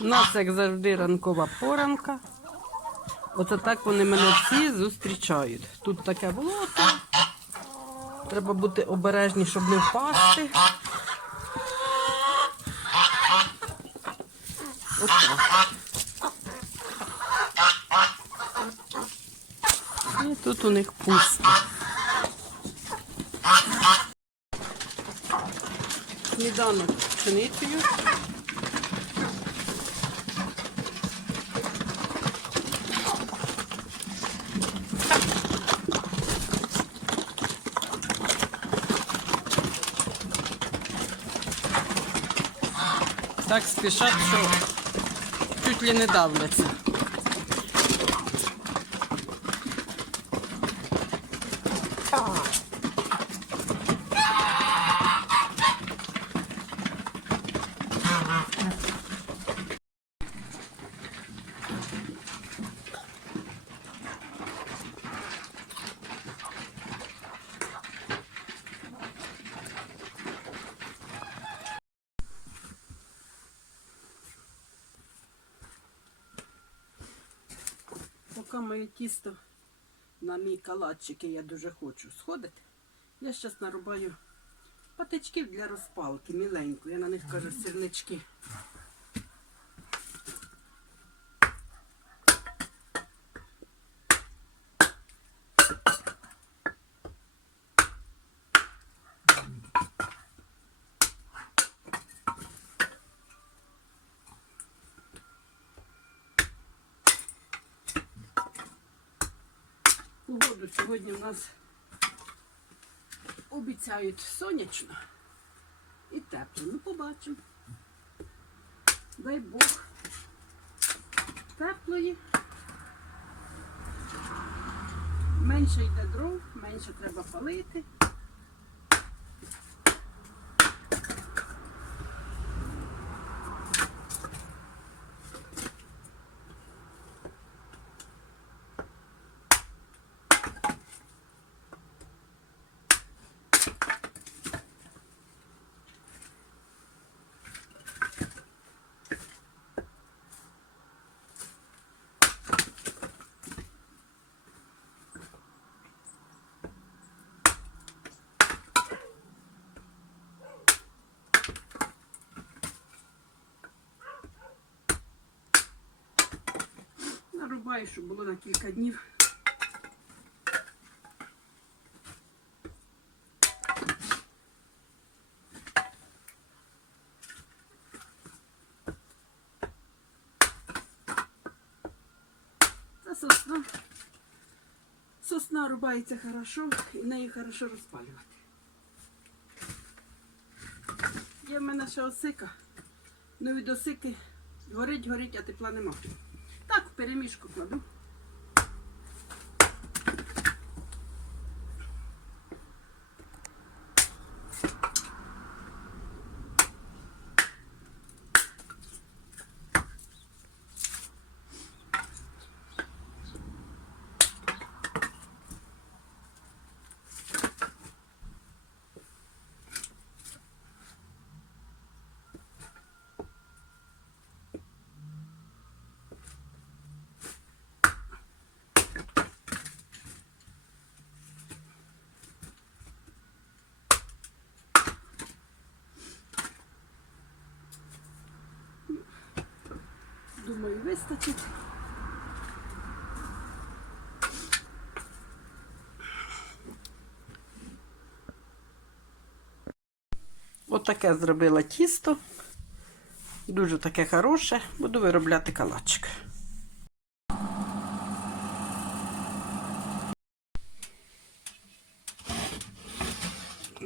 У нас, як завжди, ранкова поранка. Оце так вони мене всі зустрічають. Тут таке болото. Треба бути обережні, щоб не впасти. Отак. І тут у них пусто. Сніданок пшеницею. Так спішать, що чуть ли не давляться. Поки моє тісто на мій калачик, я дуже хочу сходити, я зараз нарубаю патичків для розпалки, міленьку. Я на них кажу сірнички. Погоду сьогодні в нас обіцяють сонячно і тепло. Ну, побачимо. Дай Бог теплої. Менше йде дров, менше треба палити. Нарубаю, щоб було на кілька днів. Це сосна. Сосна рубається хорошо і нею хорошо розпалювати. Є в мене ще осика. Ну від осики горить, горить, а тепла нема. Так, в перемішку кладу. Думаю, вистачить. Отаке зробила тісто. Дуже таке хороше. Буду виробляти калачик.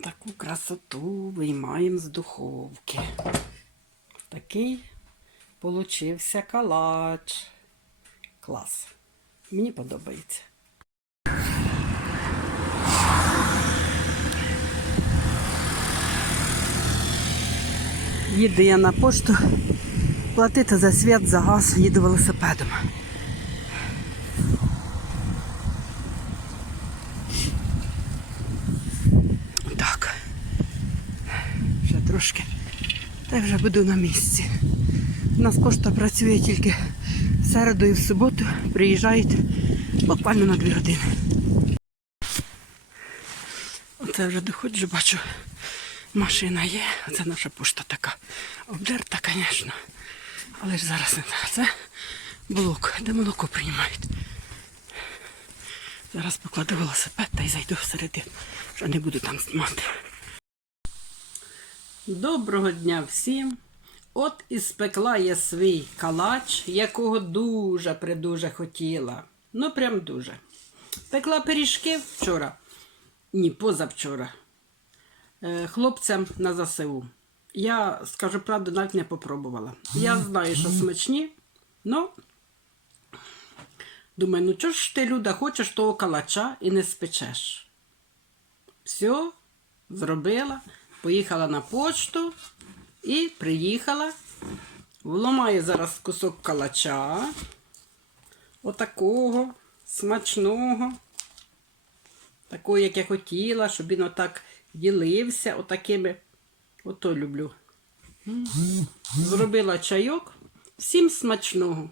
Таку красоту виймаємо з духовки. Такий получився калач. Клас. Мені подобається. Їду я на пошту платити за світ, за газ, їду велосипедом. Так. Ще трошки. Та вже буду на місці. У нас пошта працює тільки в середу і в суботу. Приїжджають буквально на дві години. Оце вже доходжу, бачу, машина є. Це наша пошта така. Обдерта, звісно. Але ж зараз не так. Це блок, де молоко приймають. Зараз покладу велосипед та й зайду всередину, що не буду там знімати. Доброго дня всім! От і спекла я свій калач, якого дуже придуже хотіла. Ну, прям дуже. Пекла пиріжки вчора. Ні, позавчора. Е, Хлопцям на ЗСУ. Я, скажу правду, навіть не попробувала. Я знаю, що смачні, але думаю, ну чого ж ти, Люда, хочеш того калача і не спечеш? Все, зробила, поїхала на почту і приїхала. Вломаю зараз кусок калача. Отакого смачного. Такого, як я хотіла, щоб він отак ділився, отакими. Ото люблю. Зробила чайок. Всім смачного.